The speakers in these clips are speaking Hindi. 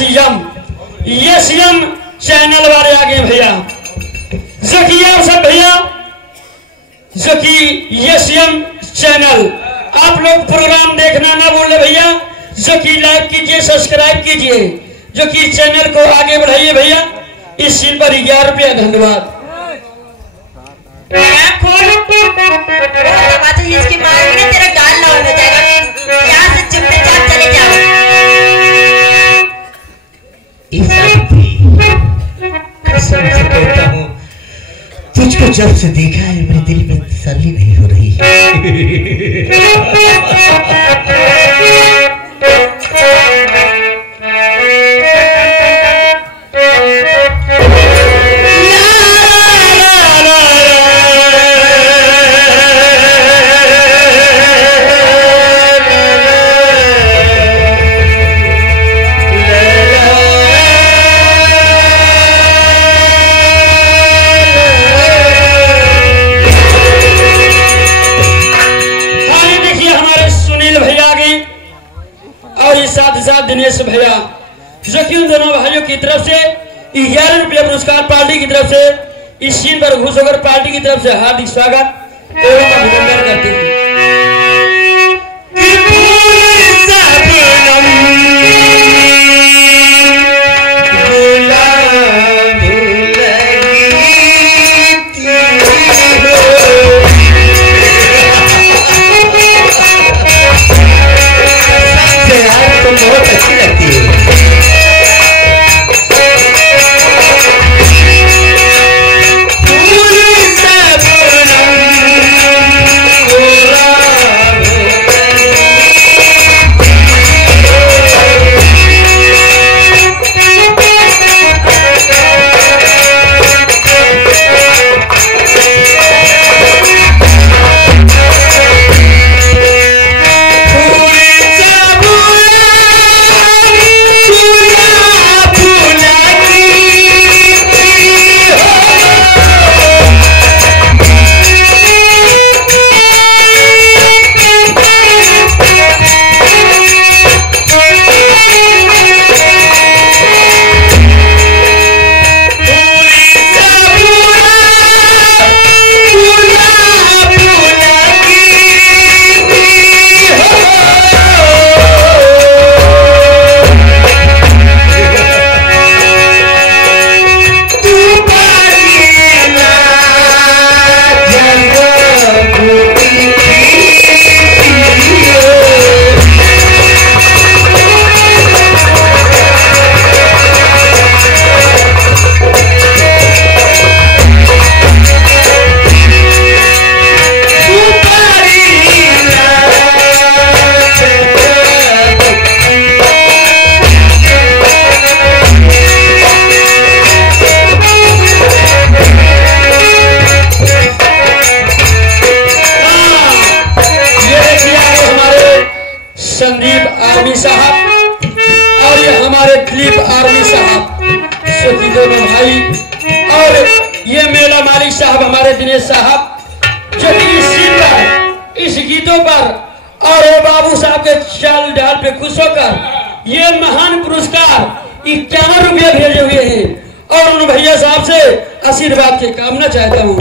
यस यम चैनल वाले आ गए भैया। जो कि आप सब भैया जो कि यस यम चैनल आप लोग प्रोग्राम देखना ना बोले भैया। जो कि लाइक कीजिए, सब्सक्राइब कीजिए, जो कि चैनल को आगे बढ़ाइए भैया। इस सीन पर 11 रुपया धन्यवाद। इसकी मारेंगे तेरा गाल लाल हो जाएगा। यहाँ से चुपचाप चले जाओ। कसम से कहता हूँ, तुझको जब से देखा है मेरे दिल में तसल्ली नहीं हो रही। साथ दिनेश भैया जो कि उन दोनों भाइयों की तरफ से 11 रुपया पुरस्कार पार्टी की तरफ से इस सीन पर खुश होकर पार्टी की तरफ से हार्दिक स्वागत एवं अभिनंदन करते हैं। बहुत अच्छी लगती है। संदीप आर्मी साहब और ये हमारे दिलीप आर्मी साहब जो कि दोनों भाई और ये मेला मालिक साहब हमारे दिनेश साहब जो कि इस सीन पर इस गीतों पर और वो बाबू साहब के चाल डाल पे खुश होकर ये महान पुरस्कार 51 रुपये भेजे हुए हैं और उन भैया साहब से आशीर्वाद की कामना चाहता हूँ।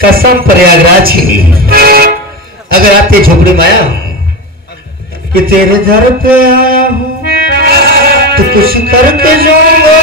कसम प्रयागराज की, अगर आते झोपड़ी में आया हूं कि तेरे दर पे आया हूं तो कुछ करके जाऊंगा,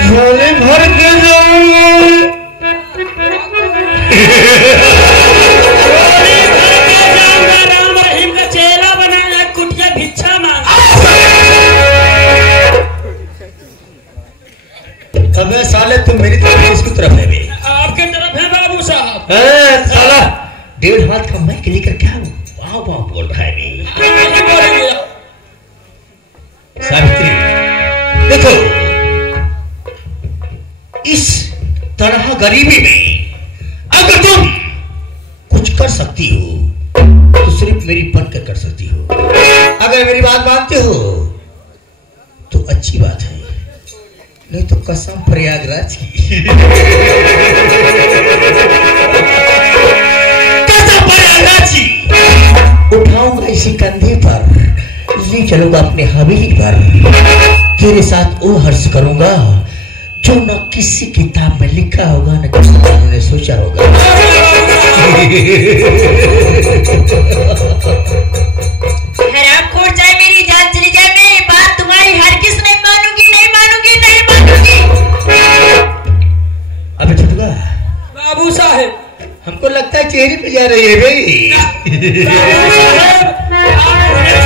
झोले भर के जाऊंगा। राम रहीम का चेला बनाया, कुटिया भिक्षा मांगा। अबे साले तुम मेरी तरफ किसकी तरफ है बे? आपके तरफ है बाबू साहब। साला 1.5 हाथ का माइक लेकर क्या वाह वाह बोल रहा है बे? सावित्री देखो, इस तरह गरीबी में अगर तुम कुछ कर सकती हो तो सिर्फ मेरी बनकर कर सकती हो। अगर मेरी बात मानते हो तो अच्छी बात है, नहीं तो कसम प्रयागराज की कसम प्रयागराज की उठाऊंगा इसी कंधे पर, ले चलूंगा अपने हवेली पर, तेरे साथ वो हर्ष करूंगा जो न किसी किताब में लिखा होगा, न किसी ने सोचा होगा। हरामखोर, चाहे मेरी जान चली जाए, मेरी बात तुम्हारी हरगिज़ नहीं मानूंगी, नहीं मानूंगी, नहीं मानूंगी। अबे छुटका बाबू साहेब, हमको लगता है चेहरे पे जा रही है भाई।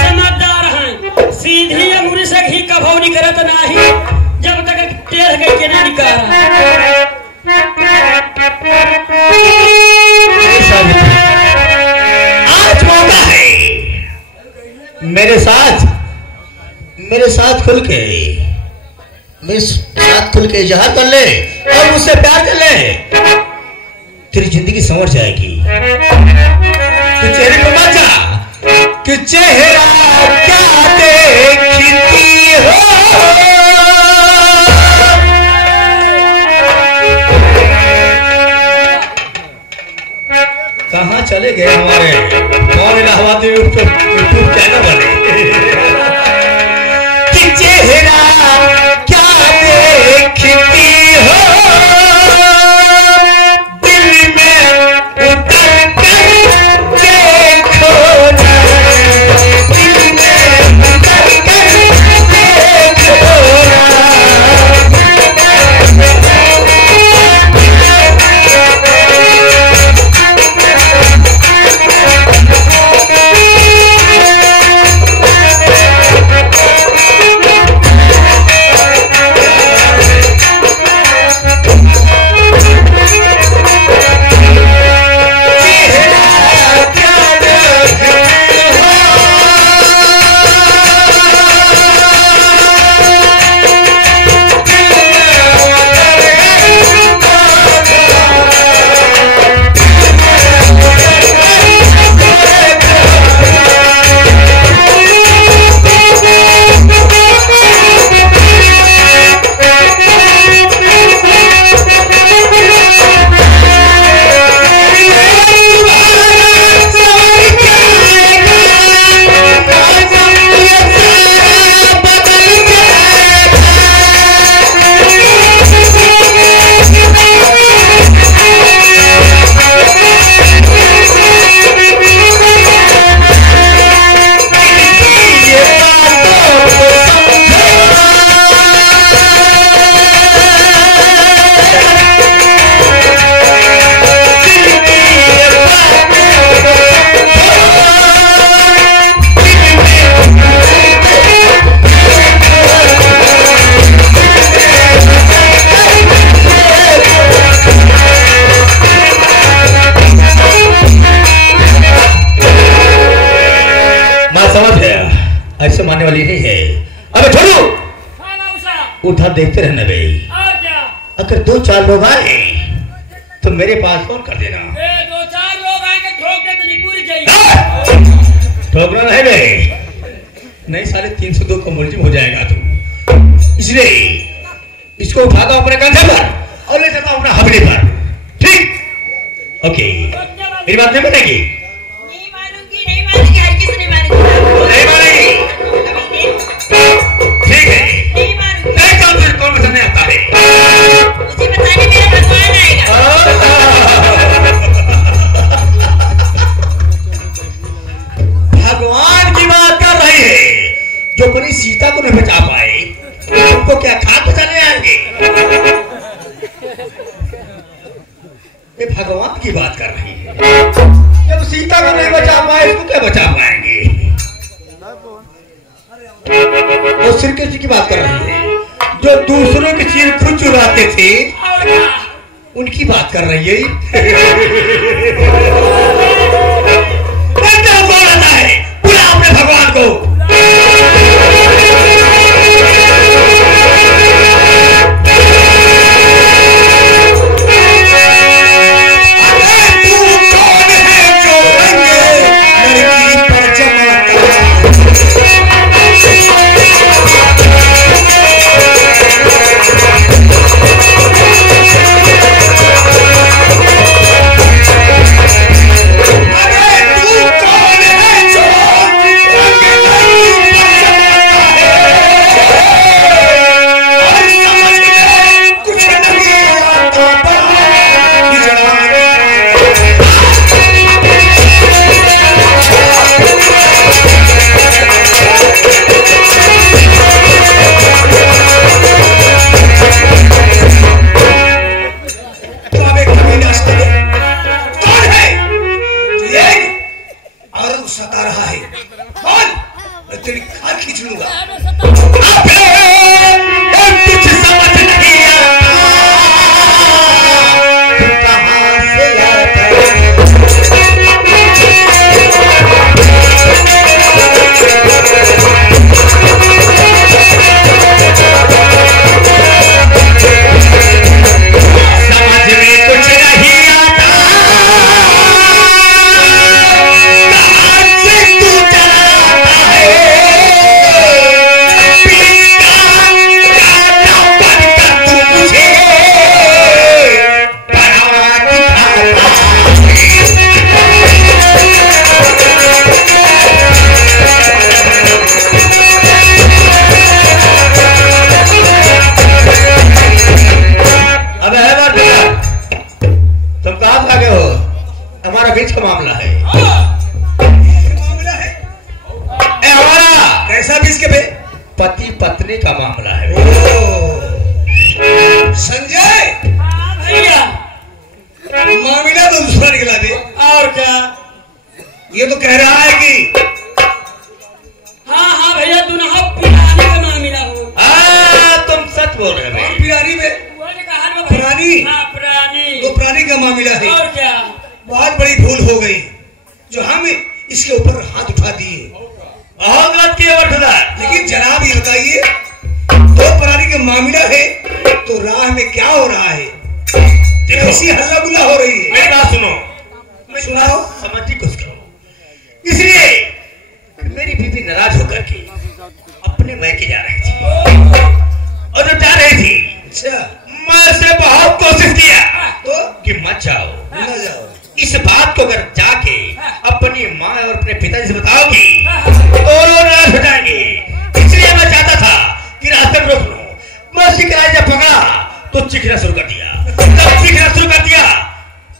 समझदार हैं, सीधी अंगुरी से घी का भाव नहीं करत नहीं, जब तक टेढ़ करके नहीं निकाल। आज मौका है, मेरे साथ खुल के इजहार कर ले और मुझसे प्यार कर ले, तेरी जिंदगी संवर जाएगी। तू चेहरे को मत जा कि चेहरा क्या देखती हो। कहाँ चले गए हमारे कौन इलाहाबादी यूट्यूब चैनल वाले? कि चेहरा क्या देखती हो, दिल में उतर कर देखो ना, दिल में उतर कर देखो ना। ऐसे मानने वाली नहीं है। अबे छोड़ो, उठा देखते रहना भाई। और क्या? अगर 2-4 लोग आए तो मेरे पास फोन कर देना। 2-4 लोग आएंगे, ठोक दे तो पूरी जाएगी। ठोकना नहीं भाई, नहीं साले 302 का मुलजिम हो जाएगा तू। इसलिए इसको उठाता अपने कंधे पर और ले जाता अपना हवेली पर। ठीक? ओके, मेरी बात नहीं बनेगी? नहीं मानूंगी, नहीं मानूंगी, हर किसी नहीं मानूंगी। नहीं मानेगी? ठीक है, नहीं मानूंगी। नहीं कौन पसंद नहीं आता है, मुझे बताने मेरा भगवान आएगा। ये भगवान की बात कर रही है। जब सीता को नहीं बचा पाए इसको क्या बचा पाएंगे? वो श्री कृष्ण की बात कर रही है, जो दूसरों की चीज खुद चुराते थे उनकी बात कर रही है। कौन आता है? बुला अपने भगवान को। पति पत्नी का मामला है। संजय भैया मामला तो दूसरा निकला दे। और क्या? ये तो कह रहा है कि हाँ भैया दुल्हा पिरानी का मामला हो। तुम सच बोल रहे हो। पिरानी में पुरानी तो पुरानी का मामला है। और क्या? बहुत बड़ी भूल हो गई जो हम इसके ऊपर हाथ उठा दिए। बहुत गलत किया वर्षदार। लेकिन जनाब ये बताइए, दो पुरानी का मामला है तो राह में क्या हो रहा है? ऐसी हल्ला गुल्ला हो रही है। मेरी बात सुनो, मैं सुनाओ, समझी कुछ करो। इसलिए मेरी बीवी नाराज होकर के अपने मैके जा रही थी और जब जा रही थी अच्छा मैं उसे बहुत कोशिश किया तो कि मत जाओ न जाओ। इस बात को अगर जाके अपनी माँ और अपने पिताजी से बताओगी तो लोग नाराज हो जाएंगे। इसलिए मैं चाहता था कि रास्ते में रोक लो। मैं उसकी किराए जब पकड़ा तो चिखना शुरू कर दिया। जब चिखना शुरू कर दिया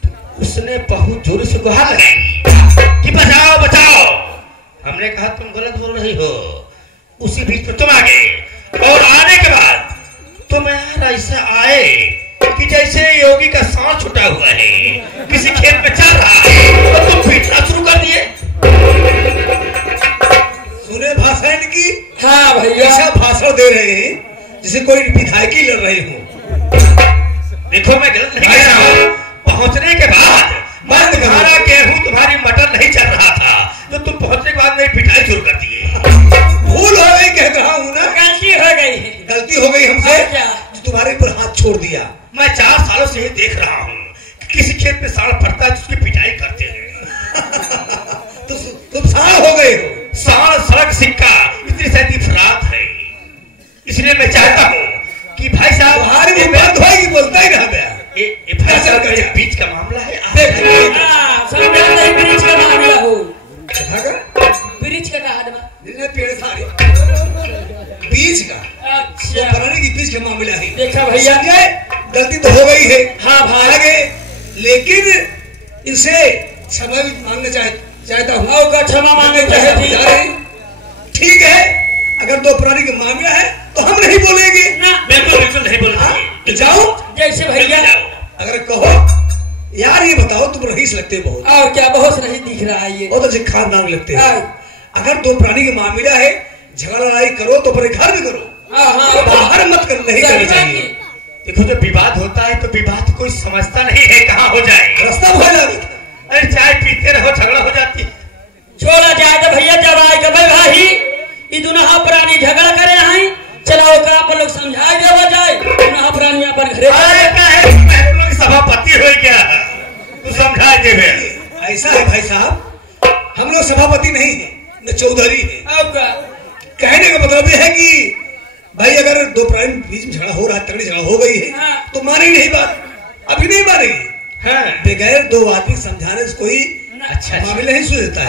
तो उसने बहुत जोर से गुहार लगाई कि बचाओ बचाओ। हमने कहा तुम गलत बोल रही हो। उसी बीच में तुम आ गए और आने के बाद तुम यार ऐसा आए कि जैसे योगी का सांस छुटा हुआ है, किसी खेत में चल रहा है और तुम पीटना शुरू कर दिए। सुने भाषण की? हाँ भैया। ऐसा भाषण दे रहे हैं जैसे कोई विधायकी लड़ रहे हो। देखो मैं गलत नहीं कह रहा हूँ। पहुंचने के बाद मैं तुम्हारा गेहूं तुम्हारी मटर नहीं चल रहा था तो तुम पहुंचने के बाद मेरी पिटाई शुरू कर दिए। भूल हो गई कह रहा हूँ ना। गलती हो गई। गलती हो गई हमसे और क्या? जो तुम्हारे ऊपर हाथ छोड़ दिया। मैं 4 सालों से ही देख रहा हूँ कि किसी खेत में साड़ पड़ता है उसकी पिटाई करते हैं। तुम साड़ हो गए हो। साड़ सड़क सिक्का इतनी सैती फरात है। इसलिए मैं चाहता हूँ कि भाई साहब तुम्हारी भी बात होगी, बोलता ही रह गया। ये भाई साहब मेरे बीच का मामला है। समझा नहीं ब्रिज का मामला हो। ब्रिज का कहा पेड़ सारे बीच का अच्छा बनाने की बीच का मामला है। देखा भैया गलती तो हो गई है। हाँ भाई आगे लेकिन इनसे क्षमा भी मांगना चाहता हूँ। का क्षमा मांगे चाहे ठीक है। अगर दो पुरानी का मामला है तो हम नहीं बोलेंगे। बिल्कुल बिल्कुल नहीं बोलेंगे। जाओ जैसे भैया अगर कहो यार ये बताओ, तुम रईस लगते हो बहुत, और क्या बहुत नहीं दिख रहा है ये। बहुत अच्छे खानदान लगते हैं। हाँ। अगर दो प्राणी का मामला है, झगड़ा लड़ाई करो तो अपने घर में करो, हाँ, बाहर मत कर, नहीं करनी चाहिए। देखो जब विवाद होता है तो विवाद कोई समझता नहीं है कहाँ हो जाए, रास्ता भर जाता। अरे चाय पीते रहो झगड़ा हो जाती है। छोड़ा जाए तो भैया जब आए के भाई ये दुनहा प्राणी झगड़ा करे हैं, चलाओ का आप लोग समझाए देवा जाए, दुनहा प्राणी अपन घरे अरे क्या है, तुम लोग सभापति हो क्या, तू समझा देवे। ऐसा है भाई साहब, हम लोग सभापति नहीं है न चौधरी है। अब का कहने का मतलब यह है कि भाई अगर दो प्राणी बीच में झगड़ा हो रहा है, तगड़ी झगड़ा हो गई है, हाँ। तो माने नहीं बात, अभी नहीं मानेगी। हाँ। बगैर दो आदमी समझाने से कोई अच्छा मामले नहीं सुलझता है।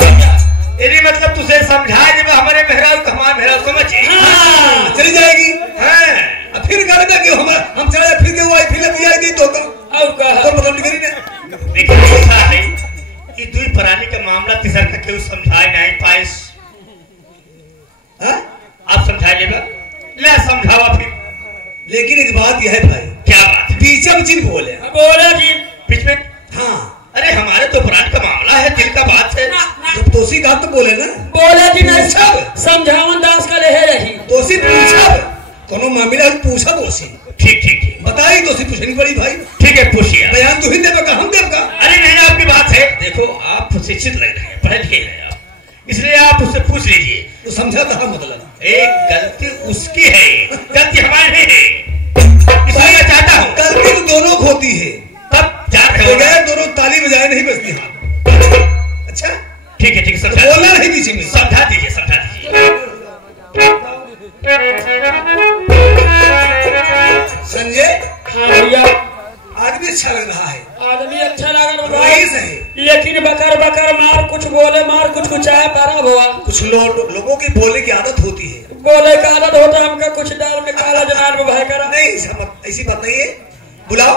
यदि मतलब तुझे समझा जब हमारे मेहराज को हमारा मेहराज समझे हाँ, चली जाएगी। हाँ। अब फिर कहना कि हम चले जाए, फिर वो आई, फिर लग जाएगी तो मतलब निकली ना। लेकिन ऐसा है कि दुई प्राणी का मामला तीसर का क्यों समझाए नहीं पाए। हाँ? आप समझाए लेगा, ले समझावा फिर। लेकिन एक बात यह है भाई, क्या बात है? बीच में जिन बोले बोला जी बीच में। हाँ, अरे हमारे तो प्राणी का मामला है, दिल का बात है। जब दोषी कहा तो बोले ना, बोला जी नहीं समझावन दास का ले रही दोषी पूछा, कोनो मामला पूछा दोषी, ठीक ठीक ठीक बताई दोषी पूछनी पड़ी भाई। ठीक है, पूछिए। बयान तू ही देगा का हम देव का। अरे नहीं, आपकी बात है। देखो आप शिक्षित लग रहे हैं, पढ़े लिखे हैं आप, इसलिए आप उससे पूछ लीजिए। तो समझा था मतलब एक गलती उसकी है, गलती हमारी नहीं है, इसलिए मैं चाहता हूँ। गलती तो दोनों को होती है, तब जा रहे हो बगैर दोनों ताली बजाए नहीं बजती। अच्छा ठीक है, ठीक है, तो समझा बोलना नहीं बीच में, समझा दीजिए, समझा दीजिए। संजय हाँ भैया आदमी अच्छा लग रहा है, आदमी अच्छा लगा रईस है। लेकिन बकर बकर मार कुछ बोले, मार कुछ कुचाए पारा हुआ। कुछ लोगों की बोलने की आदत होती है, बोले का आदत होता हमका कुछ दाल में काला जनाल में भाई करा नहीं ऐसी बात नहीं है। बुलाओ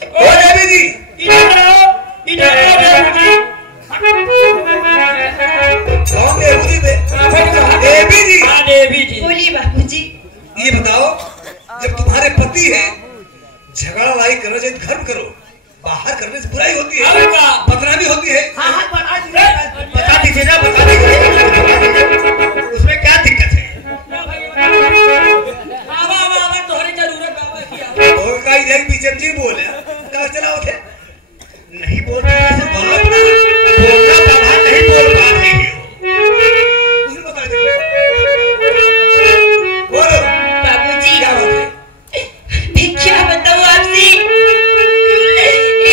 ओ देवी जी, इधर आओ, इधर आओ देवी जी। कौन देवी जी? देवी जी। हाँ देवी जी। बोलिए बाबूजी। ये बताओ, जब तुम्हारे पति है, झगड़ा लड़ाई करना चाहिए घर में करो, बाहर करने से बुराई होती है, बदनामी होती है। बता दीजिए ना, बता दीजिए, उसमें क्या दिक्कत है? तुम्हारी जरूरत और का इधर पीछे जी बोले कहा चलाओ थे, नहीं बोल रहे हैं, बोलना बाबा नहीं बोल पा रहे हैं। मुझे बता दे, बोलो बाबूजी क्या बात है? मैं क्या बताऊं आपसे,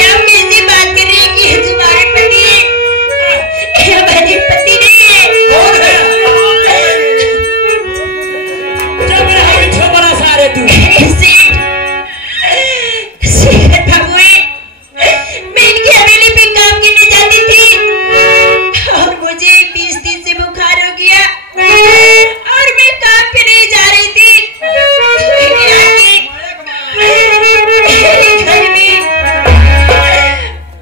आप कैसी बात कर रही हैं कि तुम्हारे पति हमारे पति नहीं कौन है? जब रहा छोबरा सारे तू बाबू, मैं इनकी हवेली पे काम करने जाती थी और मुझे 20 दिन से बुखार हो गया और मैं काम पे नहीं जा रही थी। मेरे घर में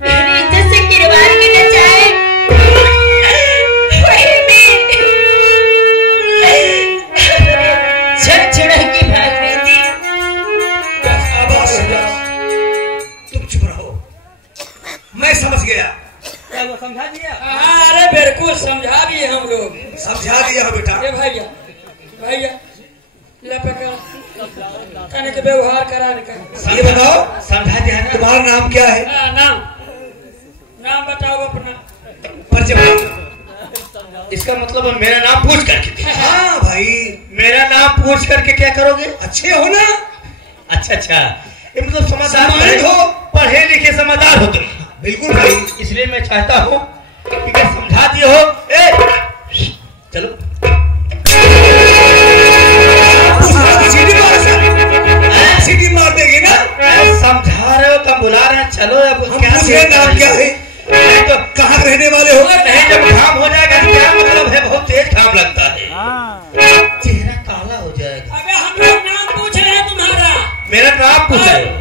मेरी इज्जत से किरवार करना चाहे, वही मैं छड़ छुड़ा के भाग रही थी। तुम चुप रहो, मैं समझ गया। समझा दिया। हाँ, अरे बिल्कुल समझा दिए हम लोग। समझा दिया बेटा। ए भैया भैया लपका कहने के व्यवहार कराने का। ये बताओ, समझा दिया ना। तुम्हारा नाम क्या है? हाँ, नाम नाम बताओ अपना। परिचय बताओ। इसका मतलब है मेरा नाम पूछ करके। हाँ भाई, मेरा नाम पूछ करके क्या करोगे? अच्छे हो ना? अच्छा अच्छा, ये मतलब समझदार सम्मानित हो, पढ़े लिखे समझदार हो तुम। बिल्कुल भाई। इसलिए मैं चाहता हूँ कि मैं समझा दिए हो। चलो सीटी मार देगी ना। समझा रहे हो तो बुला रहे हैं, चलो अब हम पूछ रहे नाम क्या है, नहीं तो कहाँ रहने वाले हो? नहीं, जब घाम हो जाएगा तो क्या मतलब है, बहुत तेज घाम लगता है, चेहरा काला हो जाएगा। अबे हम लोग नाम पूछ रहे हैं तुम्हारा। मेरा नाम पूछ रहे हो,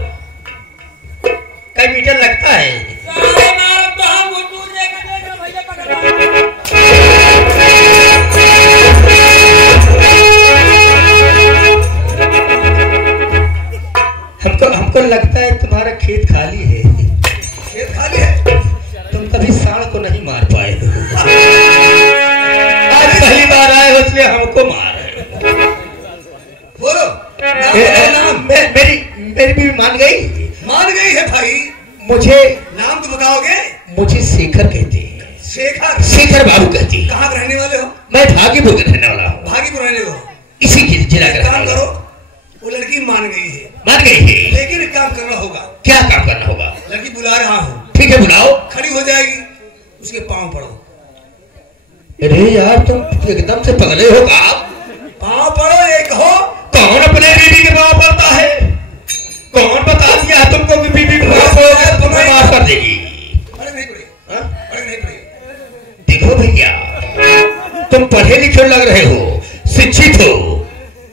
कई मीटर लगता है। सारे मारो तो हम दूर लेकर देगा भैया पकड़। हमको लगता है तुम्हारा खेत खाली है। मान गई? मान गई है भाई। मुझे नाम तो बताओगे? मुझे शेखर कहते हैं। शेखर? शेखर बाबू कहते हैं। कहाँ के रहने वाले हो? मैं भागीपुर का रहने वाला हूँ। भागीपुर रहने हो? इसी के जिला का काम करो, वो लड़की मान गई है। मान गई है, लेकिन एक काम करना होगा। क्या काम करना होगा? लड़की बुला रहा हूँ। ठीक है, बुलाओ। खड़ी हो जाएगी, उसके पाँव पड़ो। अरे यार, तुम एकदम से पगले हो का? पाँव पड़ो, ये कहो। कौन अपने बीबी के पाँव पड़ता है? कौन बता दिया तुमको कि बीबी के पाँव पड़ोगे तो तुम्हें माफ कर देगी? अरे नहीं पड़ेगी, अरे नहीं पड़ेगी। देखो भैया, तुम पढ़े लिखे लग रहे हो, शिक्षित हो,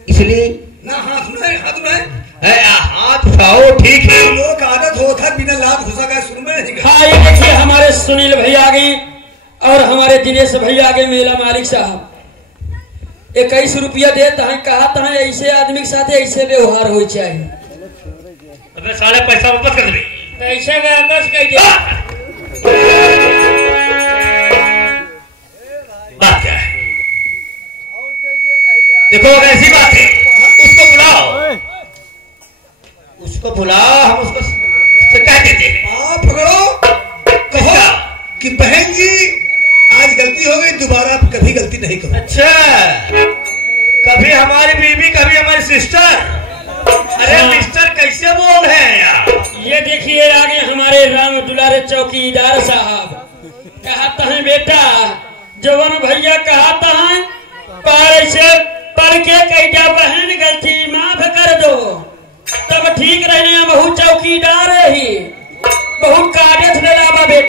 इसलिए ना हाथ उठाए, हाथ उठाए। हाथ उठाओ। ठीक है, लोग का आदत होता बिना लाभ घुसा का सुन में नहीं। हाँ, ये देखिए हमारे सुनील भैया आ गई और हमारे दिनेश भैया आ गए, मेला मालिक साहब। 21 रुपया देता है, कहता है ऐसे आदमी के साथ ऐसे व्यवहार हो चाहिए। अबे साले पैसा वापस कर दे। पैसे वापस कर दे। बात क्या है? देखो अगर ऐसी बात है, उसको बुलाओ, उसको बुलाओ। हम उसको क्या कहते हैं? आप पकड़ो, कहो कि बहन जी आज गलती हो गई, दोबारा आप कभी गलती नहीं करो। अच्छा, कभी हमारी बीवी, कभी हमारी सिस्टर। अरे मिस्टर कैसे बोल रहे हैं यार? ये देखिए आगे हमारे राम दुलारे चौकीदार साहब। कहता है बेटा, जवान भैया कहता है पर से पढ़ के कैदा बहन गलती माफ कर दो, तब ठीक रहने। बहुत चौकीदार ही, बहुत कागज में लावा बेटा।